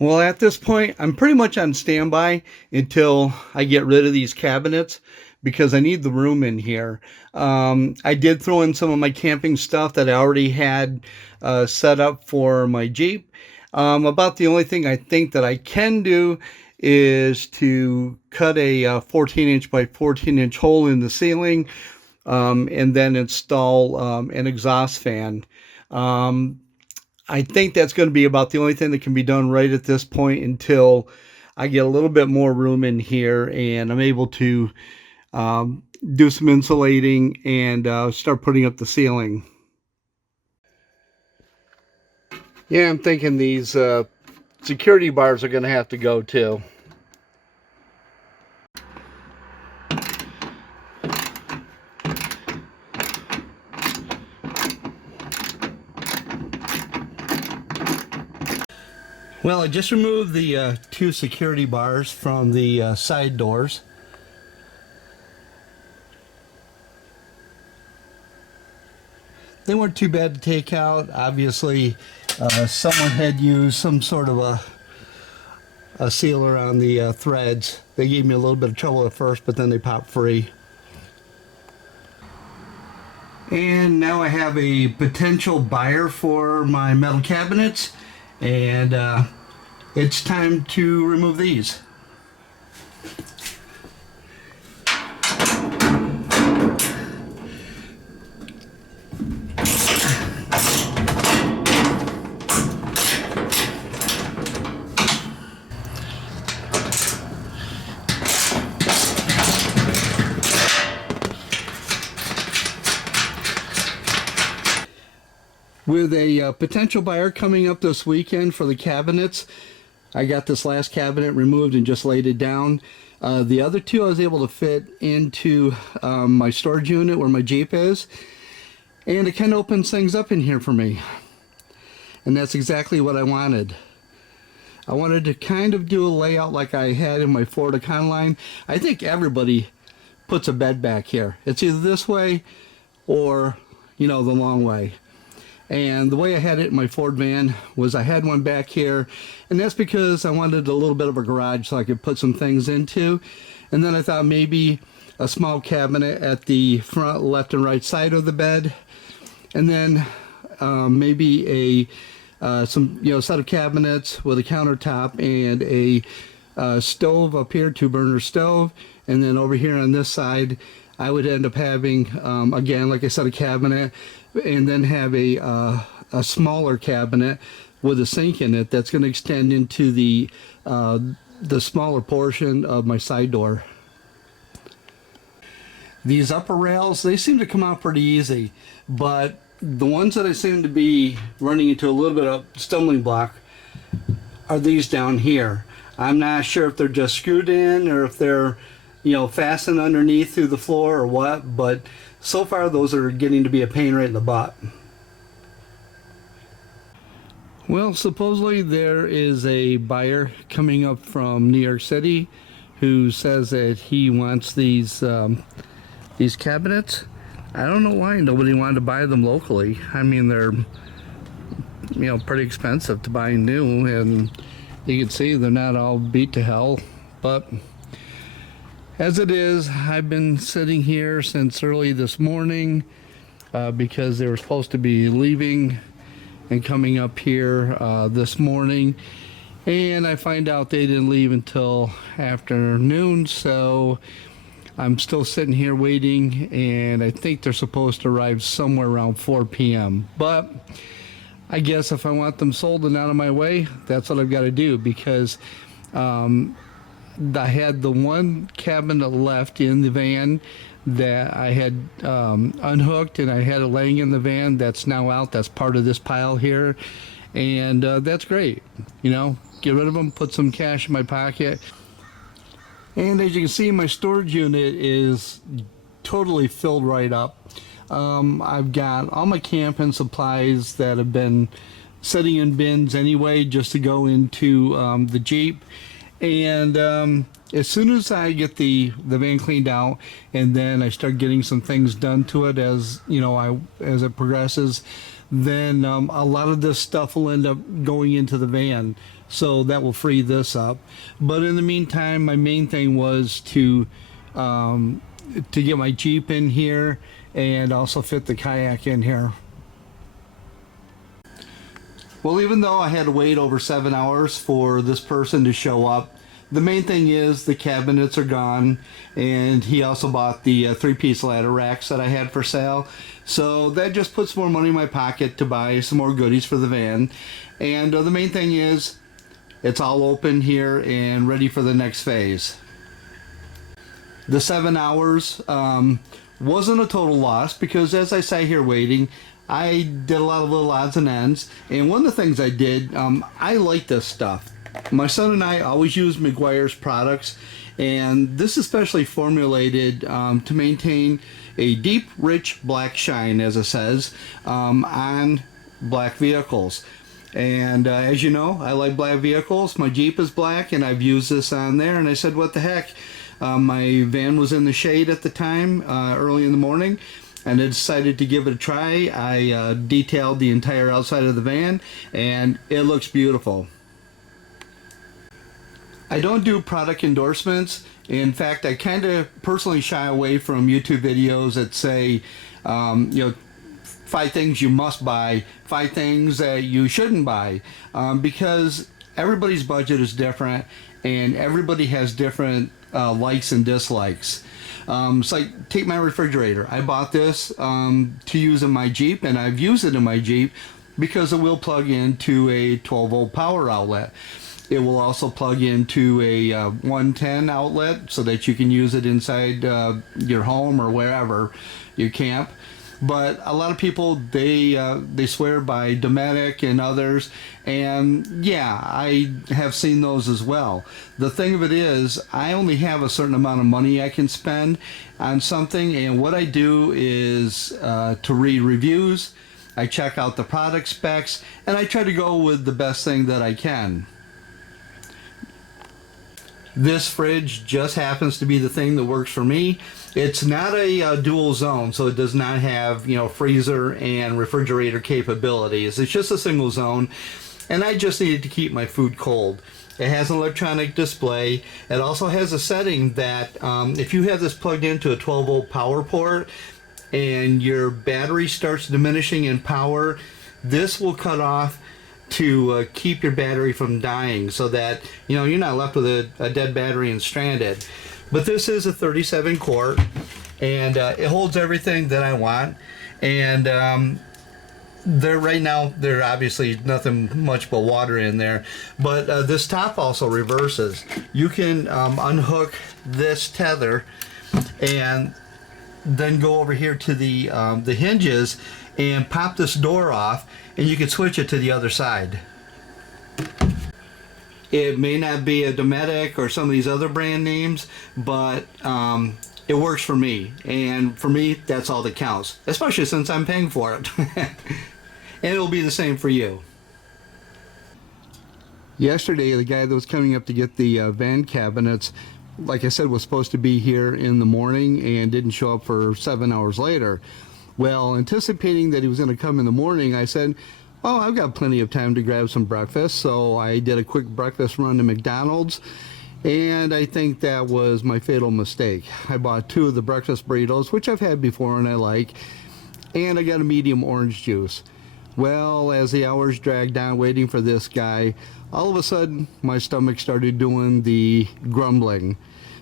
Well, at this point, I'm pretty much on standby until I get rid of these cabinets because I need the room in here. I did throw in some of my camping stuff that I already had set up for my Jeep. About the only thing I think that I can do is to cut a 14-inch by 14-inch hole in the ceiling and then install an exhaust fan. Um, I think that's going to be about the only thing that can be done right at this point until I get a little bit more room in here and I'm able to do some insulating and start putting up the ceiling. Yeah, I'm thinking these security bars are going to have to go too. Well, I just removed the two security bars from the side doors. They weren't too bad to take out. Obviously, someone had used some sort of a sealer on the threads. They gave me a little bit of trouble at first, but then they popped free. And now I have a potential buyer for my metal cabinets, and it's time to remove these. With a potential buyer coming up this weekend for the cabinets, I got this last cabinet removed and just laid it down. The other two I was able to fit into my storage unit where my Jeep is, and it kind of opens things up in here for me. And that's exactly what I wanted. I wanted to kind of do a layout like I had in my Ford Econoline. I think everybody puts a bed back here. It's either this way or, you know, the long way. And the way I had it in my Ford van was I had one back here, and that's because I wanted a little bit of a garage so I could put some things into. And then I thought maybe a small cabinet at the front left and right side of the bed, and then maybe a set of cabinets with a countertop and a stove up here, 2-burner stove, and then over here on this side I would end up having again, like I said, a cabinet, and then have a smaller cabinet with a sink in it that's going to extend into the smaller portion of my side door. These upper rails, they seem to come out pretty easy, but the ones that I seem to be running into a little bit of stumbling block are these down here. I'm not sure if they're just screwed in or if they're, you know, fastened underneath through the floor or what, but so far those are getting to be a pain right in the butt. Well, supposedly there is a buyer coming up from New York City who says that he wants these cabinets. I don't know why nobody wanted to buy them locally. I mean, they're, you know, pretty expensive to buy new, and you can see they're not all beat to hell, but as it is, I've been sitting here since early this morning because they were supposed to be leaving and coming up here this morning, and I find out they didn't leave until afternoon, so I'm still sitting here waiting, and I think they're supposed to arrive somewhere around 4 p.m. But I guess if I want them sold and out of my way, that's what I've got to do, because I had the one cabinet left in the van that I had unhooked, and I had it laying in the van. That's now out. That's part of this pile here, and that's great. You know, get rid of them, put some cash in my pocket. And as you can see, my storage unit is totally filled right up. I've got all my camping supplies that have been sitting in bins anyway, just to go into the Jeep. And as soon as I get the van cleaned out, and then I start getting some things done to it, as you know, as it progresses, then a lot of this stuff will end up going into the van. so that will free this up. But in the meantime, my main thing was to get my Jeep in here and also fit the kayak in here. Well, even though I had to wait over 7 hours for this person to show up, the main thing is the cabinets are gone, and he also bought the three-piece ladder racks that I had for sale. So that just puts more money in my pocket to buy some more goodies for the van. And the main thing is it's all open here and ready for the next phase. The 7 hours wasn't a total loss, because as I sat here waiting, I did a lot of little odds and ends. And one of the things I did, I like this stuff. My son and I always use Meguiar's products, and this is specially formulated to maintain a deep, rich black shine, as it says, on black vehicles. And as you know, I like black vehicles. My Jeep is black, and I've used this on there, and I said, what the heck? My van was in the shade at the time, early in the morning, and I decided to give it a try. I detailed the entire outside of the van, and it looks beautiful. I don't do product endorsements. In fact, I kind of personally shy away from YouTube videos that say, 5 things you must buy, 5 things that you shouldn't buy, because everybody's budget is different, and everybody has different likes and dislikes. It's like, take my refrigerator. I bought this to use in my Jeep, and I've used it in my Jeep because it will plug into a 12-volt power outlet. It will also plug into a 110 outlet so that you can use it inside your home or wherever you camp. But a lot of people, they swear by Dometic and others, and yeah, I have seen those as well. The thing of it is, I only have a certain amount of money I can spend on something, and what I do is to read reviews, I check out the product specs, and I try to go with the best thing that I can. This fridge just happens to be the thing that works for me. It's not a dual zone, so it does not have, freezer and refrigerator capabilities. It's just a single zone, and I just needed to keep my food cold. It has an electronic display. It also has a setting that if you have this plugged into a 12-volt power port and your battery starts diminishing in power, this will cut off to keep your battery from dying, so that you're not left with a dead battery and stranded. But this is a 37 quart, and it holds everything that I want. And right now there obviously nothing much but water in there, but this top also reverses. You can unhook this tether and then go over here to the hinges and pop this door off, and you can switch it to the other side. It may not be a Dometic or some of these other brand names, but it works for me, and for me that's all that counts, especially since I'm paying for it. And it'll be the same for you. Yesterday, the guy that was coming up to get the van cabinets, like I said, was supposed to be here in the morning and didn't show up for 7 hours later. Well, anticipating that he was going to come in the morning, I said, oh, I've got plenty of time to grab some breakfast. So I did a quick breakfast run to McDonald's, and I think that was my fatal mistake. I bought 2 of the breakfast burritos, which I've had before and I like, and I got a medium orange juice. Well, as the hours dragged on waiting for this guy, all of a sudden my stomach started doing the grumbling.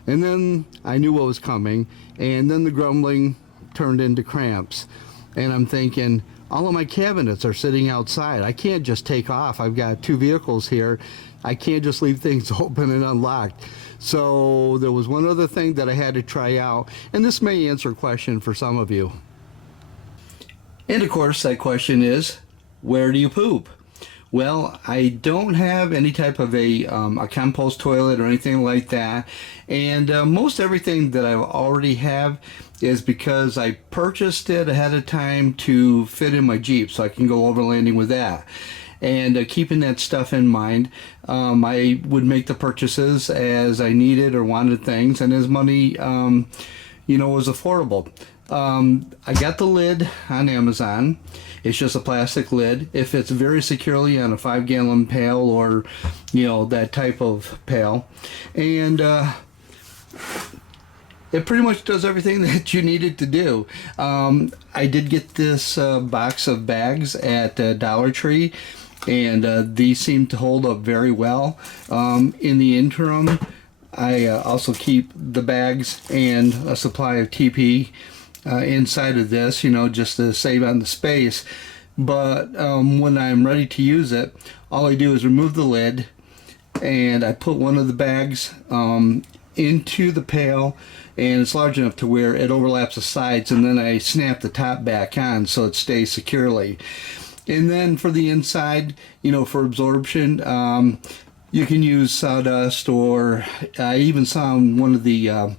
And then I knew what was coming, and then the grumbling turned into cramps. And I'm thinking, all of my cabinets are sitting outside. I can't just take off. I've got 2 vehicles here. I can't just leave things open and unlocked. So there was one other thing that I had to try out, and this may answer a question for some of you. And of course, that question is, where do you poop? Well, I don't have any type of a compost toilet or anything like that, and most everything that I already have is because I purchased it ahead of time to fit in my Jeep so I can go overlanding with that. And keeping that stuff in mind, I would make the purchases as I needed or wanted things, and as money was affordable. I got the lid on Amazon. It's just a plastic lid. It fits very securely on a 5-gallon pail or, that type of pail. And it pretty much does everything that you need it to do. I did get this box of bags at Dollar Tree, and these seem to hold up very well. In the interim, I also keep the bags and a supply of TP inside of this, just to save on the space. But when I'm ready to use it, all I do is remove the lid, and I put one of the bags into the pail, and it's large enough to where it overlaps the sides, and then I snap the top back on so it stays securely. And then for the inside, for absorption, you can use sawdust, or I even saw in one of the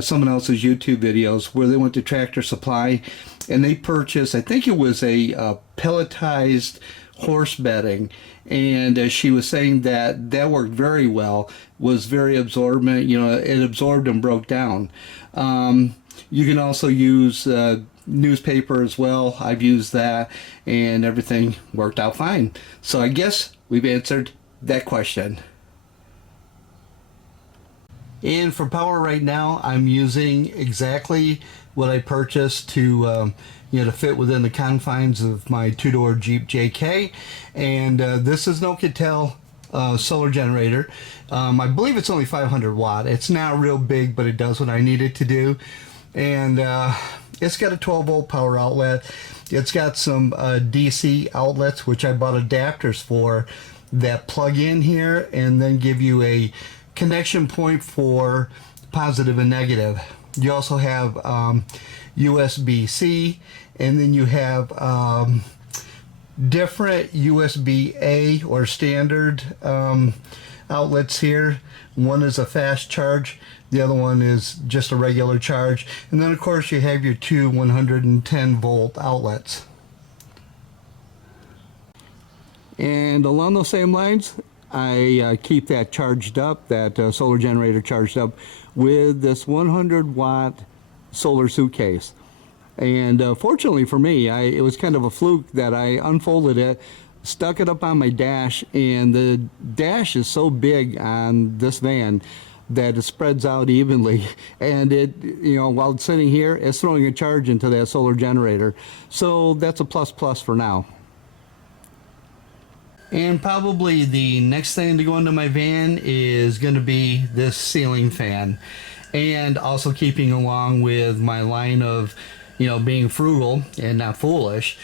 someone else's YouTube videos where they went to Tractor Supply and they purchased, I think it was a pelletized horse bedding, and she was saying that worked very well, was very absorbent, it absorbed and broke down. You can also use newspaper as well. I've used that, and everything worked out fine. So I guess we've answered that question. And for power right now, I'm using exactly what I purchased to to fit within the confines of my two-door Jeep JK. And this is NoKatel solar generator. I believe it's only 500 watt. It's not real big, but it does what I need it to do. And it's got a 12 volt power outlet. It's got some DC outlets, which I bought adapters for, that plug in here and then give you a connection point for positive and negative. You also have USB-C, and then you have different USB-A or standard outlets here. One is a fast charge, the other one is just a regular charge, and then of course you have your two 110 volt outlets. And along those same lines, I keep that charged up, that solar generator charged up, with this 100 watt solar suitcase. And fortunately for me, it was kind of a fluke that I unfolded it, stuck it up on my dash, and the dash is so big on this van that it spreads out evenly, and it, while it's sitting here, it's throwing a charge into that solar generator. So that's a plus for now. And probably the next thing to go into my van is going to be this ceiling fan, and also keeping along with my line of being frugal and not foolish.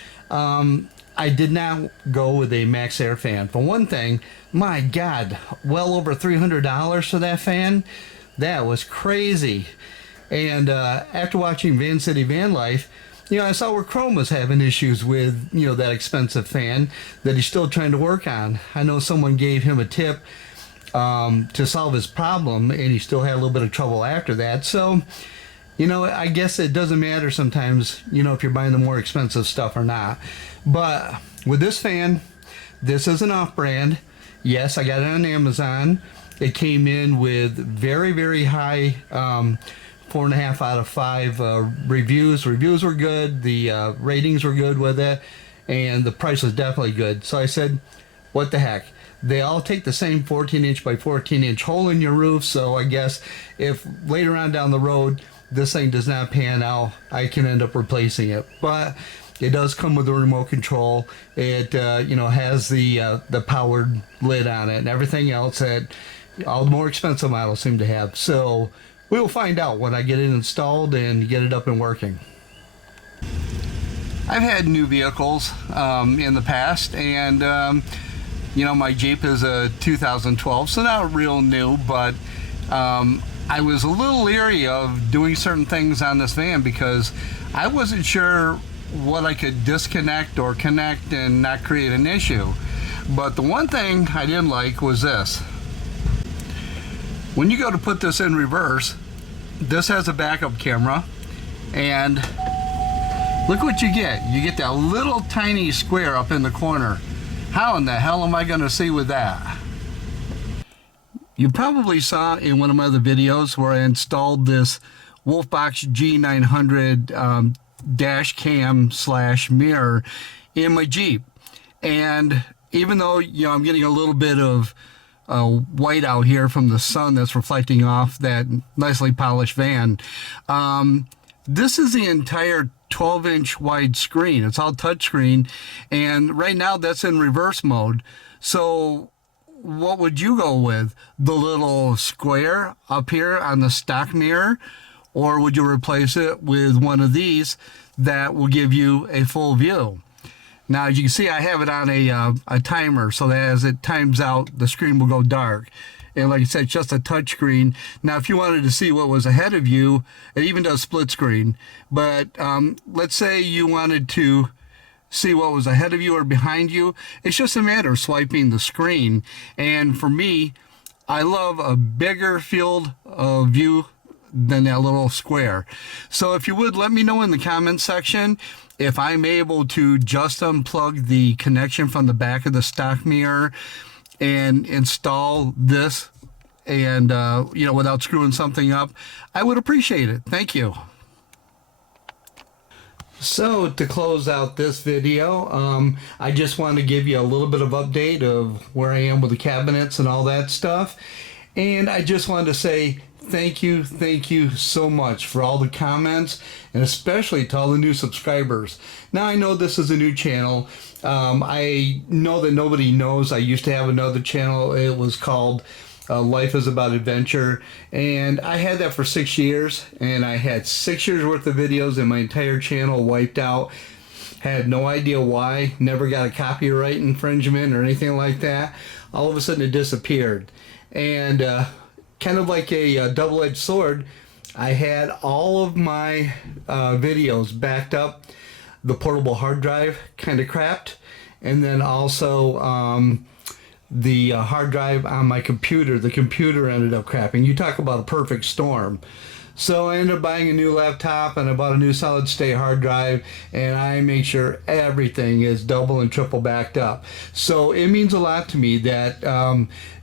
I did not go with a MaxxAir fan. For one thing, my God, well over $300 for that fan. That was crazy. And after watching Van City Van Life, I saw where Chrome was having issues with, that expensive fan that he's still trying to work on. I know someone gave him a tip to solve his problem, and he still had a little bit of trouble after that. So, I guess it doesn't matter sometimes, if you're buying the more expensive stuff or not. But with this fan, this is an off-brand. Yes, I got it on Amazon. It came in with very, very high 4.5 out of 5 reviews. Reviews were good. The ratings were good with it, and the price was definitely good. So I said, what the heck? They all take the same 14-inch by 14-inch hole in your roof. So I guess if later on down the road this thing does not pan out, I can end up replacing it. But it does come with a remote control. It has the powered lid on it and everything else that all the more expensive models seem to have. So we will find out when I get it installed and get it up and working. I've had new vehicles in the past, and my Jeep is a 2012, so not real new, but I was a little leery of doing certain things on this van because I wasn't sure what I could disconnect or connect and not create an issue. But the one thing I didn't like was this. When you go to put this in reverse, this has a backup camera, and look what you get. You get that little tiny square up in the corner. How in the hell am I going to see with that? You probably saw in one of my other videos where I installed this Wolfbox G900 dash cam / mirror in my Jeep. And even though, you know, I'm getting a little bit of white out here from the sun that's reflecting off that nicely polished van, this is the entire 12-inch wide screen. It's all touchscreen, and right now that's in reverse mode. So what would you go with? The little square up here on the stock mirror, or would you replace it with one of these that will give you a full view? Now, as you can see, I have it on a timer, so that as it times out, the screen will go dark. And like I said, it's just a touch screen. Now, if you wanted to see what was ahead of you, it even does split screen. But let's say you wanted to see what was ahead of you or behind you. It's just a matter of swiping the screen. And for me, I love a bigger field of view than that little square. So if you would, let me know in the comments section if I'm able to just unplug the connection from the back of the stock mirror and install this, and you know, without screwing something up. I would appreciate it. Thank you. So to close out this video, I just want to give you a little bit of update of where I am with the cabinets and all that stuff. And I just wanted to say thank you so much for all the comments, and especially to all the new subscribers. Now, I know this is a new channel. I know that nobody knows I used to have another channel. It was called Life is About Adventure, and I had that for 6 years, and I had 6 years worth of videos and my entire channel wiped out. Had no idea why, never got a copyright infringement or anything like that. All of a sudden it disappeared. And kind of like a double-edged sword, I had all of my videos backed up. The portable hard drive kind of crapped, and then also the hard drive on my computer, the computer ended up crapping. You talk about a perfect storm. So I ended up buying a new laptop, and I bought a new solid state hard drive, and I make sure everything is double and triple backed up. So it means a lot to me that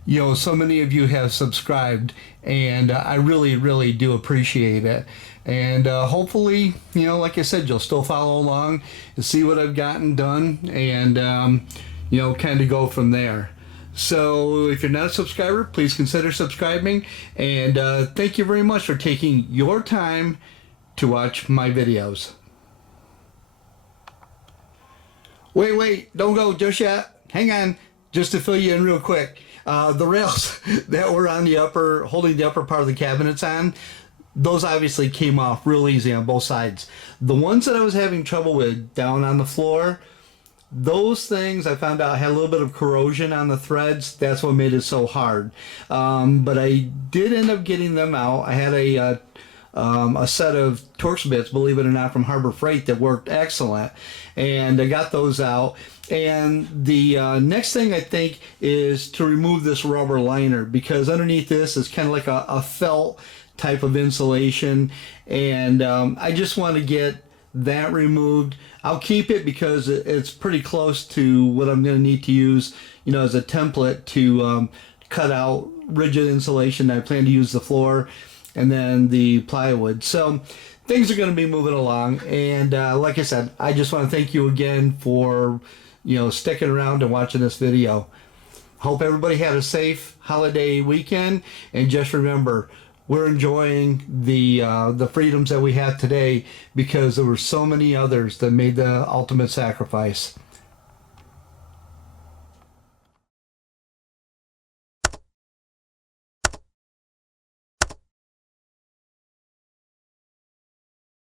you know, so many of you have subscribed, and I really do appreciate it. And hopefully, you know, like I said, you'll still follow along and see what I've gotten done, and you know, kind of go from there. So if you're not a subscriber, please consider subscribing, and thank you very much for taking your time to watch my videos. Wait, don't go just yet. Hang on, just to fill you in real quick. The rails that were on the upper, holding the upper part of the cabinets on, those obviously came off real easy on both sides. The ones that I was having trouble with down on the floor, those things I found out had a little bit of corrosion on the threads. That's what made it so hard. But I did end up getting them out. I had a set of Torx bits, believe it or not, from Harbor Freight that worked excellent, and I got those out. And the next thing I think is to remove this rubber liner, because underneath this is kind of like a felt type of insulation, and I just want to get that removed. I'll keep it because it's pretty close to what I'm going to need to use, you know, as a template to cut out rigid insulation. I plan to use the floor and then the plywood. So things are going to be moving along, and like I said, I just want to thank you again for, you know, sticking around and watching this video. Hope everybody had a safe holiday weekend, and just remember, we're enjoying the freedoms that we have today because there were so many others that made the ultimate sacrifice.